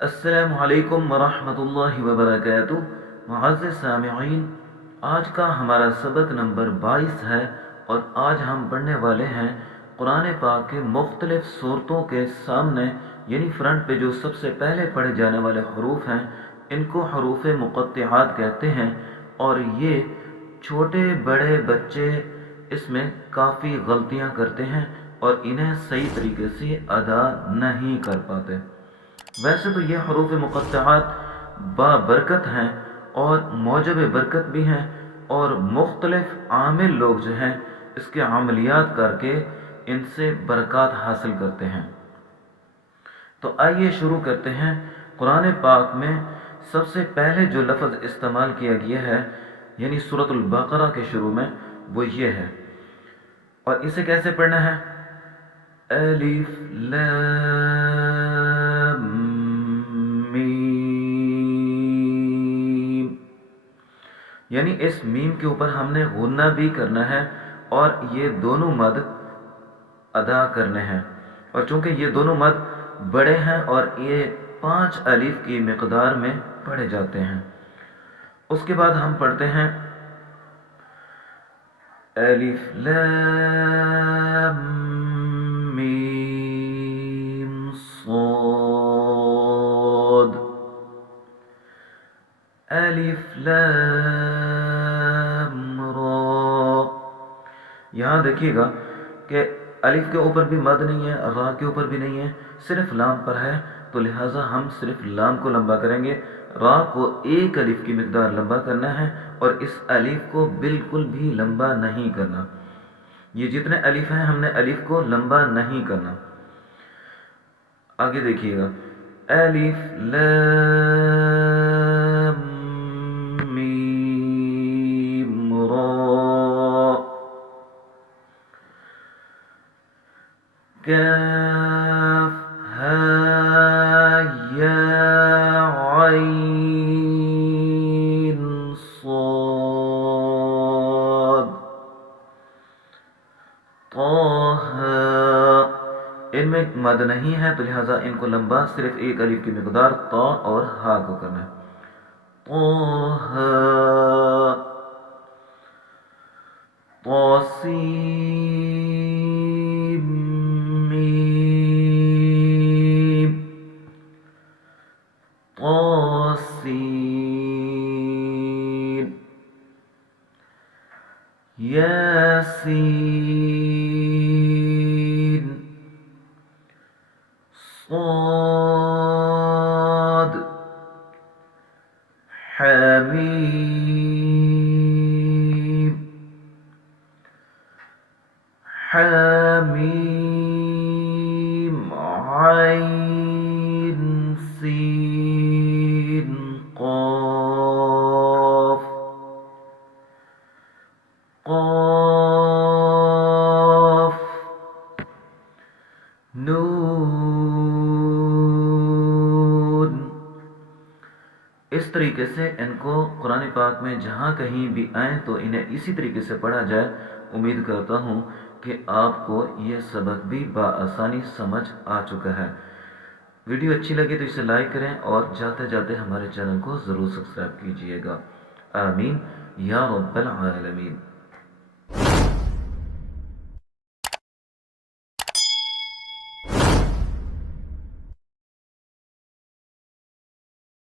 السلام علیکم ورحمۃ اللہ وبرکاتہ۔ معزز سامعین، آج کا ہمارا سبق نمبر 22 ہے اور آج ہم پڑھنے والے ہیں قرآن پاک کے مختلف صورتوں کے سامنے یعنی فرنٹ پہ جو سب سے پہلے پڑھے جانے والے حروف ہیں ان کو حروف مقطعات کہتے ہیں، اور یہ چھوٹے بڑے بچے اس میں کافی غلطیاں کرتے ہیں اور انہیں صحیح طریقے سے ادا نہیں کر پاتے۔ ویسے تو یہ حروف مقطعات بابرکت ہیں اور موجب برکت بھی ہیں، اور مختلف عامل لوگ جو ہیں اس کے عملیات کر کے ان سے برکات حاصل کرتے ہیں۔ تو آئیے شروع کرتے ہیں۔ قرآن پاک میں سب سے پہلے جو لفظ استعمال کیا گیا ہے یعنی سورۃ البقرہ کے شروع میں وہ یہ ہے، اور اسے کیسے پڑھنا ہے؟ الف لام میم، یعنی اس میم کے اوپر ہم نے غنہ بھی کرنا ہے اور یہ دونوں مد ادا کرنے ہیں، اور چونکہ یہ دونوں مد بڑے ہیں اور یہ 5 الف کی مقدار میں پڑھے جاتے ہیں۔ اس کے بعد ہم پڑھتے ہیں الف لام میم صاد، الف لام را۔ یہاں دیکھیے گا کہ الف کے اوپر بھی مد نہیں ہے، را کے اوپر بھی نہیں ہے، صرف لام پر ہے، تو لہٰذا ہم صرف لام کو لمبا کریں گے، را کو 1 الف کی مقدار لمبا کرنا ہے اور اس الف کو بالکل بھی لمبا نہیں کرنا۔ یہ جتنے الف ہیں ہم نے الف کو لمبا نہیں کرنا۔ آگے دیکھیے گا الف لام میم را، کاف ہا یا عین صاد، طٰہٰ۔ ان میں مد نہیں ہے تو لہٰذا ان کو لمبا صرف 1 الف کی مقدار طا اور ہا کو کرنا ہے۔ طٰہٰ، طاسیم میم، طاسین، یاسین، صاد، حمیم، حمیم، عین سین قاف، قاف، نون۔ اس طریقے سے ان کو قرآن پاک میں جہاں کہیں بھی آئیں تو انہیں اسی طریقے سے پڑھا جائے۔ امید کرتا ہوں کہ آپ کو یہ سبق بھی بآسانی سمجھ آ چکا ہے۔ ویڈیو اچھی لگے تو اسے لائک کریں اور جاتے جاتے ہمارے چینل کو ضرور سبسکرائب کیجیے گا۔ آمین یا رب العالمین۔